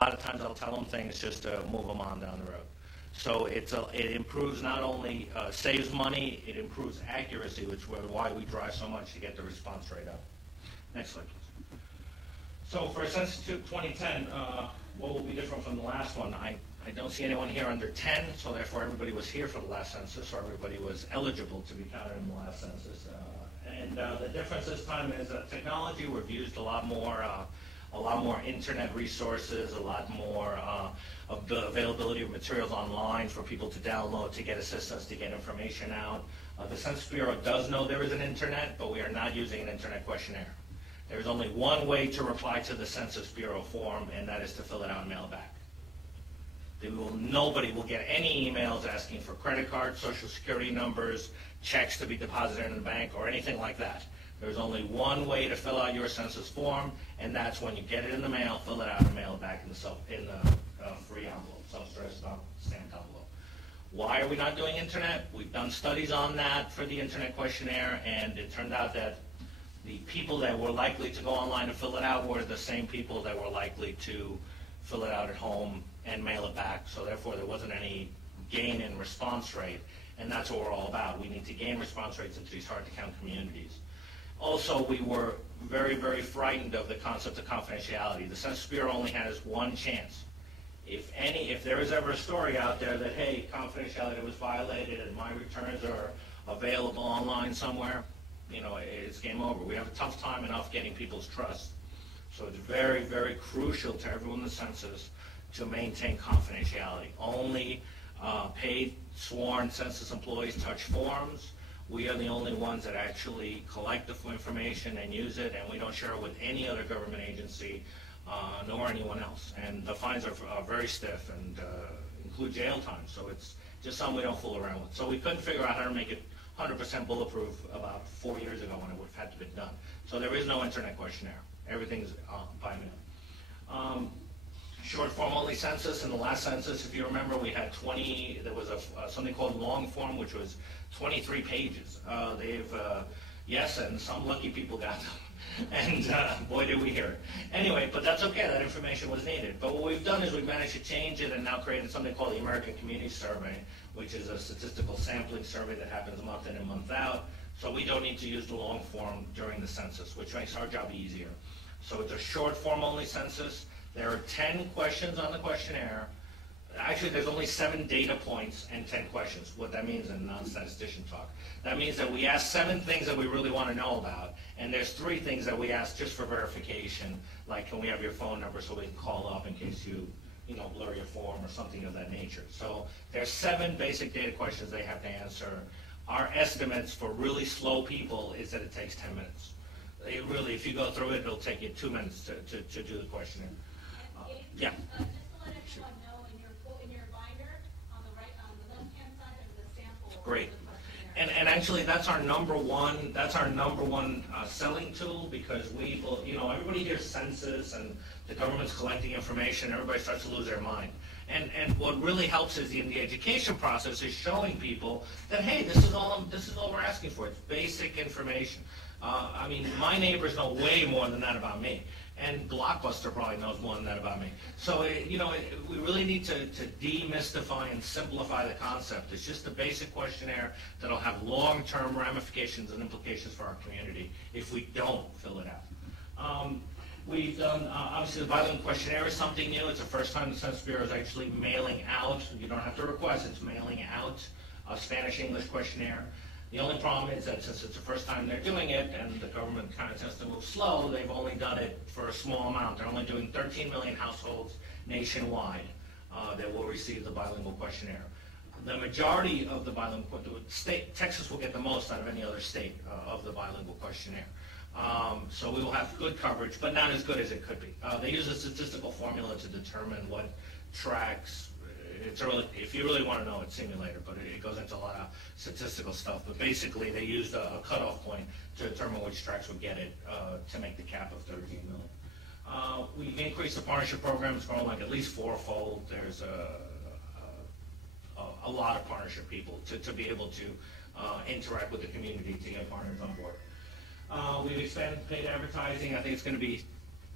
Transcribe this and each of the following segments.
A lot of times I'll tell them things just to move them on down the road. So it improves, not only saves money, it improves accuracy, which is why we drive so much to get the response rate up. Next slide, please. So for Census 2010, what will be different from the last one? I don't see anyone here under 10, so therefore everybody was here for the last census, or everybody was eligible to be counted in the last census. The difference this time is technology. We've used a lot more internet resources, a lot more of the availability of materials online for people to download, to get assistance, to get information out. The Census Bureau does know there is an internet, but we are not using an internet questionnaire. There's only one way to reply to the Census Bureau form, and that is to fill it out and mail it back. Nobody will get any emails asking for credit cards, social security numbers, checks to be deposited in the bank, or anything like that. There's only one way to fill out your census form, and that's when you get it in the mail, fill it out, and mail it back in the free envelope, self-addressed stamped envelope. Why are we not doing internet? We've done studies on that for the internet questionnaire, and it turned out that the people that were likely to go online and fill it out were the same people that were likely to fill it out at home and mail it back. So therefore, there wasn't any gain in response rate, and that's what we're all about. We need to gain response rates into these hard-to-count communities. Also, we were very, very frightened of the concept of confidentiality. The Census Bureau only has one chance. If there is ever a story out there that, hey, confidentiality was violated and my returns are available online somewhere, it's game over. We have a tough time enough getting people's trust. So it's very, very crucial to everyone in the census to maintain confidentiality. Only paid, sworn census employees touch forms. We are the only ones that actually collect the information and use it, and we don't share it with any other government agency, nor anyone else. And the fines are very stiff and include jail time, so it's just something we don't fool around with. So we couldn't figure out how to make it 100% bulletproof about 4 years ago when it would have had to be done. So there is no internet questionnaire. Everything's by mail. Short form only census. In the last census, if you remember, we had there was something called long form, which was 23 pages. Yes, and some lucky people got them. And boy, did we hear it. Anyway, but that's okay. That information was needed. But what we've done is we've managed to change it and now created something called the American Community Survey, which is a statistical sampling survey that happens month in and month out. So we don't need to use the long form during the census, which makes our job easier. So it's a short form only census. There are 10 questions on the questionnaire. Actually, there's only 7 data points and 10 questions. What that means in non-statistician talk. That means that we ask 7 things that we really want to know about, and there's 3 things that we ask just for verification, like can we have your phone number so we can call up in case you blur your form or something of that nature. So there's 7 basic data questions they have to answer. Our estimates for really slow people is that it takes 10 minutes. If you go through it, it'll take you 2 minutes to do the questionnaire. Yeah. Just to let everyone know, in your binder on the left-hand side, there's a sample. Great. And actually, that's our number one selling tool, because everybody hears census and the government's collecting information, everybody starts to lose their mind. And what really helps is in the education process is showing people that, hey, this is all we're asking for. It's basic information. My neighbors know way more than that about me. And Blockbuster probably knows more than that about me. So, we really need to demystify and simplify the concept. It's just a basic questionnaire that'll have long-term ramifications and implications for our community if we don't fill it out. We've done, obviously, the bilingual questionnaire is something new. It's the first time the Census Bureau is actually mailing out. You don't have to request, it's mailing out a Spanish-English questionnaire. The only problem is that since it's the first time they're doing it and the government kind of tends to move slow, they've only done it for a small amount. They're only doing 13 million households nationwide that will receive the bilingual questionnaire. The majority of the bilingual Texas will get the most out of any other state of the bilingual questionnaire. So we will have good coverage, but not as good as it could be. They use a statistical formula to determine what tracks. If you really want to know, it's simulated, but it goes into a lot of statistical stuff. But basically, they used a cutoff point to determine which tracks would get it to make the cap of 13 million. We've increased the partnership program. It's grown like at least 4-fold. There's a lot of partnership people to be able to interact with the community to get partners on board. We've expanded paid advertising. I think it's going to be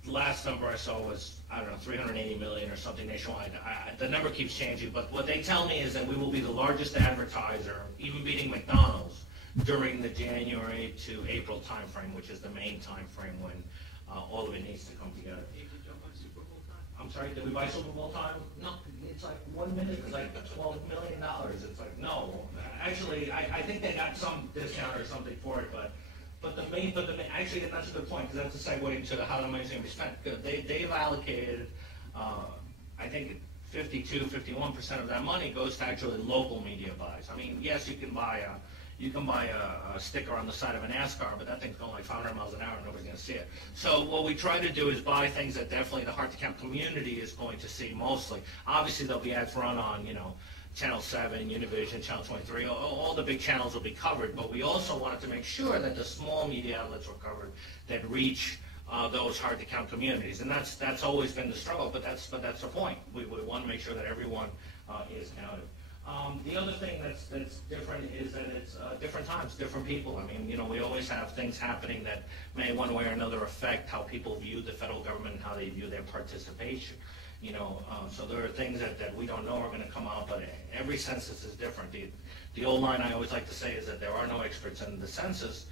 last number I saw was, I don't know, 380 million or something nationwide. The number keeps changing, but what they tell me is that we will be the largest advertiser, even beating McDonald's, during the January to April timeframe, which is the main timeframe when all of it needs to come together. I'm sorry, did we buy Super Bowl time? No, it's like 1 minute, it's like $12 million. It's like, no. Actually, I think they got some discount or something for it, but actually, that's a good point, because that's a segue to how the money's going to be spent. They've allocated, I think, 51% of that money goes to actually local media buys. I mean, yes, you can buy a sticker on the side of a NASCAR, but that thing's going like 500 miles an hour and nobody's going to see it. So what we try to do is buy things that definitely the hard-to-count community is going to see mostly. Obviously, there'll be ads run on, Channel 7, Univision, Channel 23, all the big channels will be covered, but we also wanted to make sure that the small media outlets were covered that reach those hard-to-count communities. And that's always been the struggle, but that's the point. We want to make sure that everyone is counted. The other thing that's different is that it's different times, different people. I mean, we always have things happening that may one way or another affect how people view the federal government and how they view their participation. So there are things that we don't know are going to come out, but every census is different. The old line I always like to say is that there are no experts in the census,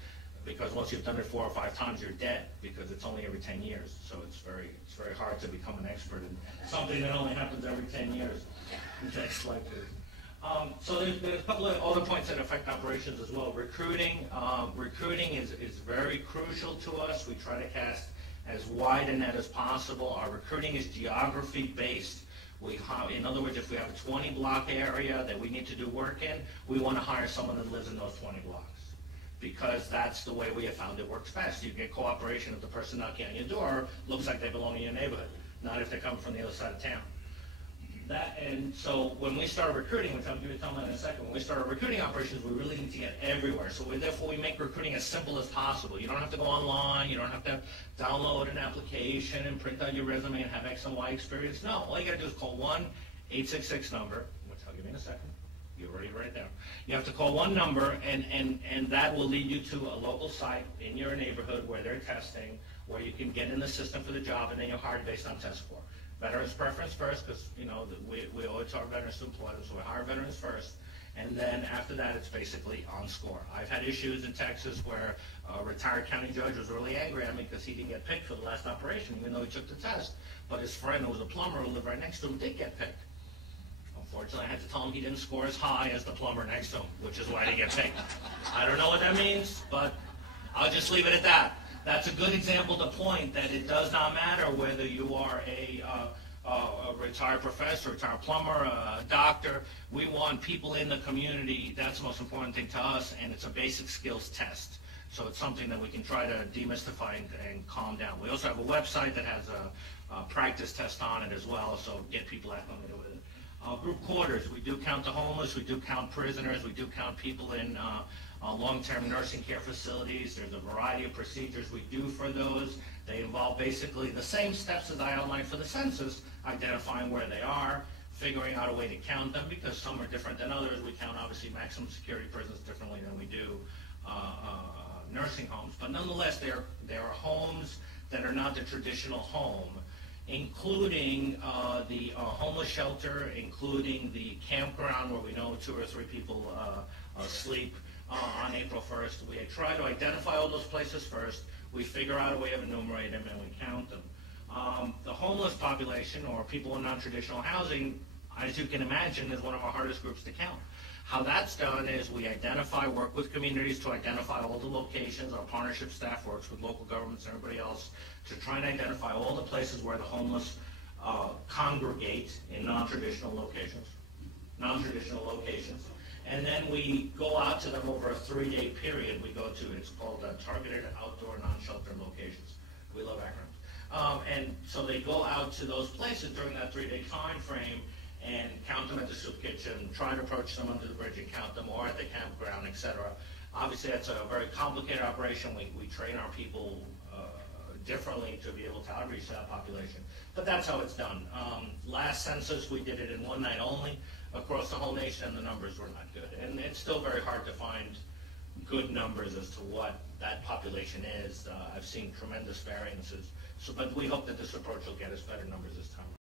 because once you've done it 4 or 5 times, you're dead, because it's only every 10 years. So it's very hard to become an expert in something that only happens every 10 years. Just like this. So there's a couple of other points that affect operations as well. Recruiting is very crucial to us. We try to cast as wide a net as possible. Our recruiting is geography based. In other words, if we have a 20-block area that we need to do work in, we want to hire someone that lives in those 20 blocks, because that's the way we have found it works best. You get cooperation if the person knocking on your door looks like they belong in your neighborhood, not if they come from the other side of town. And so when we started recruiting, which I'll give you a timeline in a second, when we started recruiting operations, we really need to get everywhere. So therefore we make recruiting as simple as possible. You don't have to go online, you don't have to download an application and print out your resume and have X and Y experience. No, all you gotta do is call 1-866 number, which I'll give you in a second. You're ready to write it down. You have to call one number, and that will lead you to a local site in your neighborhood where they're testing, where you can get in the system for the job, and then you're hired based on test score. Veterans preference first, because we owe it to our veterans to employ them, so we hire veterans first, and then after that it's basically on score. I've had issues in Texas where a retired county judge was really angry at me because he didn't get picked for the last operation, even though he took the test, but his friend who was a plumber who lived right next to him did get picked. Unfortunately, I had to tell him he didn't score as high as the plumber next to him, which is why he didn't get picked. I don't know what that means, but I'll just leave it at that. That's a good example to point that it does not matter whether you are a retired professor, retired plumber, a doctor. We want people in the community. That's the most important thing to us, and it's a basic skills test. So it's something that we can try to demystify and calm down. We also have a website that has a practice test on it as well, so get people acclimated with it. Group quarters, we do count the homeless, we do count prisoners, we do count people in long-term nursing care facilities. There's a variety of procedures we do for those. They involve basically the same steps as I outlined for the census, identifying where they are, figuring out a way to count them, because some are different than others. We count, obviously, maximum security prisons differently than we do nursing homes. But nonetheless, there are homes that are not the traditional home, including the homeless shelter, including the campground where we know 2 or 3 people sleep on April 1st. We try to identify all those places first. We figure out a way of enumerating them, and we count them. The homeless population, or people in non-traditional housing, as you can imagine, is one of our hardest groups to count. How that's done is we identify, work with communities to identify all the locations. Our partnership staff works with local governments and everybody else to try and identify all the places where the homeless congregate in non-traditional locations. And then we go out to them over a 3-day period. We go to, it's called targeted outdoor non-shelter locations. We love acronyms. And so they go out to those places during that 3-day time frame and count them at the soup kitchen, try to approach them under the bridge and count them, or at the campground, etc. Obviously, that's a very complicated operation. We train our people differently to be able to outreach that population. But that's how it's done. Last census, we did it in one night only across the whole nation, and the numbers were not good. And it's still very hard to find good numbers as to what that population is. I've seen tremendous variances. So, but we hope that this approach will get us better numbers this time.